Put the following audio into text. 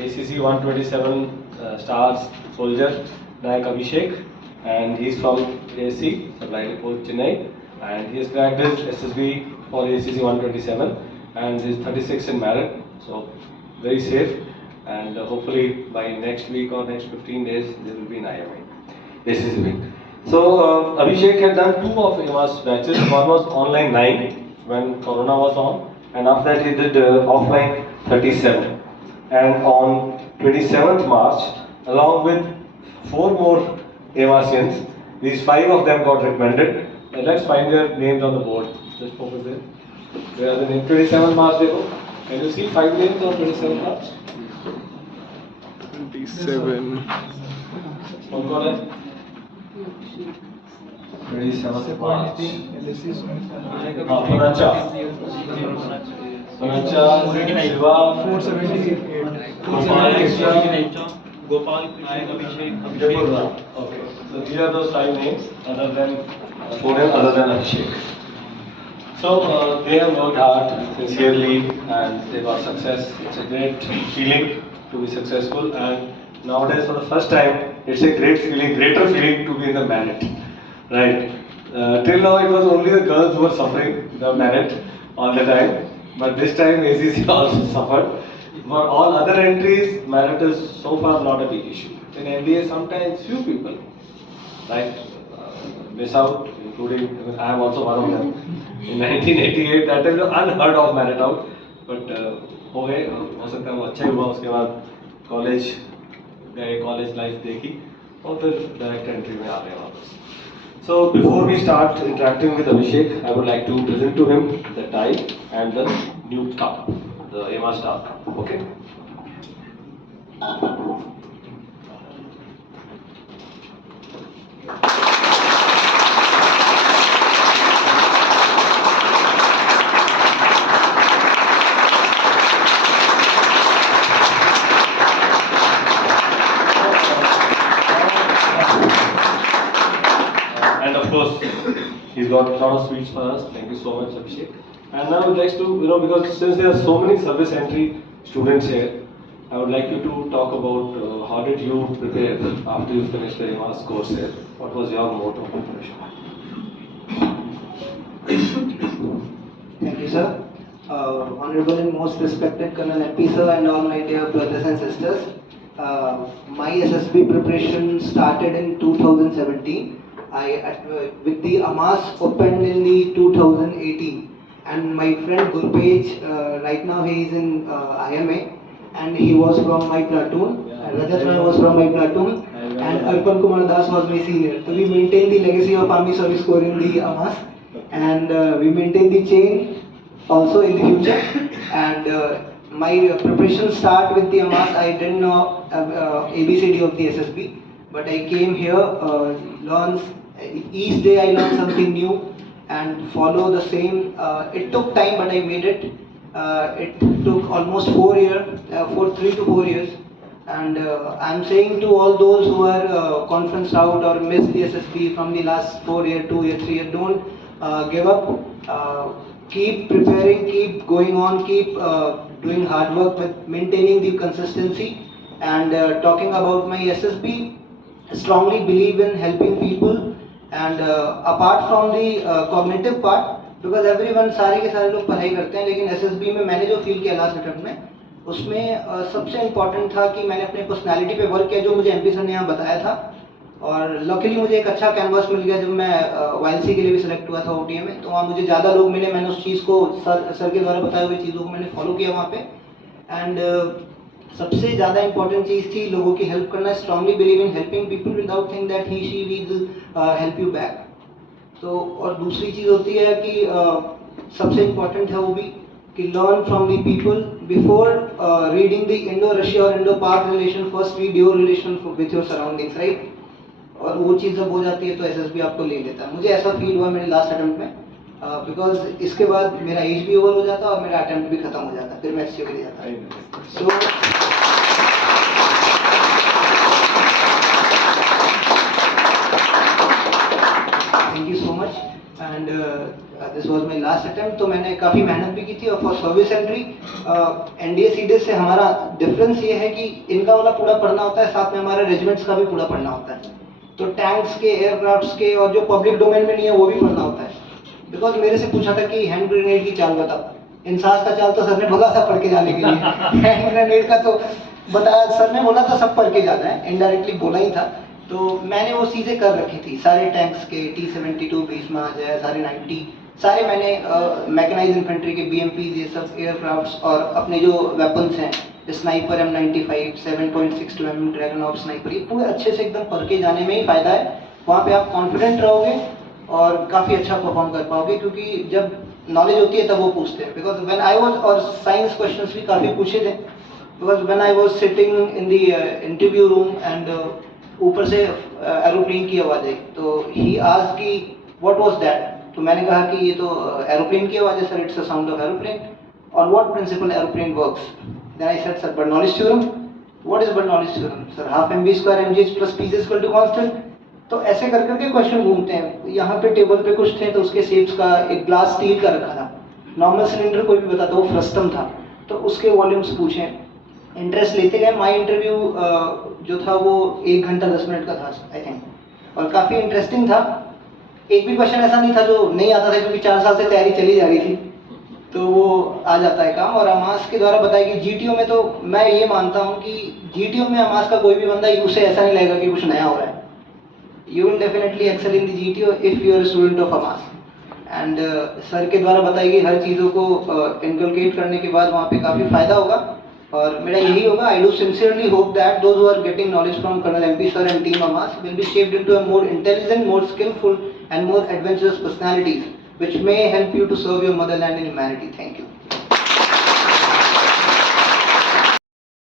ACC 127 stars soldier Nayak Abhishek, and he's from ASC, Supply Depot, Chennai, and he has cracked his SSB for ACC 127, and he's 36 in merit, so very safe, and hopefully by next week or next 15 days, they will be in IMA, ACC wing. So Abhishek had done two of AMAS batches. One was online 9 when Corona was on, and after that he did offline 37. And on 27th March, along with four more AMASians, these five of them got recommended. Let's find their names on the board. Just focus there. Where are the names? 27th March they go. Can you see five names on 27th March? 27. One got it? 27th March. Panacha. Shiva. 478. Gopal, Abhishek, Okay. So these are those five names other than four names other than Abhishek. So they have worked hard, sincerely, and they got success. It's a great feeling to be successful, and nowadays for the first time, it's a great feeling, greater feeling to be in the merit. Right. Till now it was only the girls who were suffering the merit all the time, but this time ACC also suffered. For all other entries, merit is so far not a big issue. In MBA, sometimes few people, right, miss out, including I am also one of them. In 1988, that is unheard of merit out, but हो गए, हो सकता है वो अच्छा ही हुआ. उसके बाद कॉलेज गए, कॉलेज लाइफ देखी और फिर डायरेक्ट एंट्री में आ गए वापस. So before we start interacting with Abhishek, I would like to present to him the tie and the new cup, the AMA Star Cup. Okay. And of course, he's got a lot of sweets for us. Thank you so much, Abhishek. And now I would like to, because since there are so many service entry students here, I would like you to talk about how did you prepare after you finished the AMAS course here? What was your mode of preparation? Thank you, sir. Honorable and most respected Colonel MP sir and all my dear brothers and sisters. My SSB preparation started in 2017. With the AMAS opened in the 2018, and my friend Gurpej, right now he is in IMA, and he was from my platoon. Rajat Rai was from my platoon, and Arpan Kumar Das was my senior. So we maintain the legacy of Army Service Corps in the AMAS, and we maintain the chain also in the future. And my preparation start with the AMAS. I didn't know ABCD of the SSB, but I came here, learn. Each day I learned something new and follow the same. It took time, but I made it. It took almost 4 years, for 3 to 4 years. And I'm saying to all those who are conferenced out or missed the SSB from the last 4 year, 2 year, 3 year, don't give up. Keep preparing, keep going on, keep doing hard work with maintaining the consistency. And talking about my SSB, I strongly believe in helping people. And apart from the cognitive part, because everyone सारे के सारे लोग पढ़ाई करते हैं, लेकिन SSB में मैंने जो फील किया लास्ट अटेम्प्ट में, उसमें सबसे इम्पोर्टेंट था कि मैंने अपने पर्सनालिटी पे वर्क किया, जो मुझे MP सर ने यहाँ बताया था. और लकीली मुझे एक अच्छा कैनवास मिल गया जब मैं YLC के लिए भी सिलेक्ट हुआ था OTA में, तो वहाँ मुझे ज़्यादा लोग मिले. मैंने उस चीज़ को सर के द्वारा बताई हुई चीज़ों को मैंने फॉलो किया वहाँ पे. एंड सबसे ज़्यादा इंपॉर्टेंट चीज़ थी लोगों की हेल्प करना. Strongly believe in helping people without think that he she will help you back. तो और दूसरी चीज़ होती है कि सबसे इम्पॉर्टेंट है वो भी कि learn from the people before reading the Indo Russia और इंडो पाक relation. First read your relation with your surroundings, right. और वो चीज़ जब हो जाती है तो SSB आपको ले लेता है. मुझे ऐसा फील हुआ मेरे लास्ट अटेम्प्ट में, बिकॉज इसके बाद मेरा एज भी ओवर हो जाता और मेरा अटेम्प्ट भी खत्म हो जाता, फिर मैं SCO के लिए जाता. सो thank you so much, and this was my last attempt, तो मैंने काफ़ी मेहनत भी की थी। और for service entry NDA CDS से हमारा डिफरेंस ये है कि इनका वाला पूरा पढ़ना होता है, साथ में हमारे रेजिमेंट्स का भी पूरा पढ़ना होता है। तो टैंक्स के, एयरक्राफ्ट्स के और जो पब्लिक डोमेन में नहीं है वो भी पढ़ना होता है। बिकॉज मेरे से पूछा था कि हैंड ग्रेनेड की चाल बता, इंसास का चाल तो सर ने बोला था पढ़ के जाने के लिए हैंड ग्रेनेड का तो बताया, सर ने बोला था सब पढ़ के जाना है, इनडायरेक्टली बोला ही था। तो मैंने वो चीज़ें कर रखी थी, सारे टैंक्स के, T-72 भीष्मा है, सारे 90 सारे मैंने मैकेनाइज इन्फेंट्री के BMPs, ये सब एयरक्राफ्ट्स, और अपने जो वेपन्स हैं, sniper M95, 7.62 mm dragon of sniper, ये पूरे अच्छे से एकदम पढ़ के जाने में ही फ़ायदा है। वहाँ पे आप कॉन्फिडेंट रहोगे और काफ़ी अच्छा परफॉर्म कर पाओगे, क्योंकि जब नॉलेज होती है तब वो पूछते हैं। बिकॉज व्हेन आई वाज, और साइंस क्वेश्चंस भी काफ़ी पूछे थे, because when I was sitting in the interview room and ऊपर से एरोप्लेन की आवाज़ आई, तो ही आस्क्ड कि व्हाट वाज दैट, तो मैंने कहा कि ये तो एरोप्लेन की आवाज़ है sir, it's the sound of aeroplane. On what principle aeroplane works? Then I said sir Bernoulli's theorem. What is Bernoulli's theorem? Sir half mv² mgh plus p is equal to constant. तो ऐसे कर करके question घूमते हैं। यहाँ पे table पे कुछ थे, तो उसके शेप्स का एक ग्लास स्टील का रखा था, नॉर्मल सिलेंडर कोई भी बताता, वो फ्रस्टम था, तो उसके वॉल्यूम्स पूछे, इंटरेस्ट लेते गए। माई इंटरव्यू जो था वो 1 घंटा 10 मिनट का था आई थिंक, और काफ़ी इंटरेस्टिंग था। एक भी क्वेश्चन ऐसा नहीं था जो नहीं आता था, क्योंकि 4 साल से तैयारी चली जा रही थी, तो वो आ जाता है काम। और अमास के द्वारा बताया कि GTO में, तो मैं ये मानता हूँ कि GTO में अमास का कोई भी बंदा उसे ऐसा नहीं लगेगा कि कुछ नया हो रहा है। You will definitely excel in the GTO if you are a student of AMAS. And sir के द्वारा बताई गई हर चीज़ों को इनकलकेट करने के बाद वहाँ पे काफ़ी फ़ायदा होगा, और मेरा यही होगा। I do sincerely hope that those who are getting knowledge from Colonel MP sir and team AMAS will be shaped into a more intelligent, more skillful and more adventurous personalities, which may help you to serve your motherland and humanity. Thank you.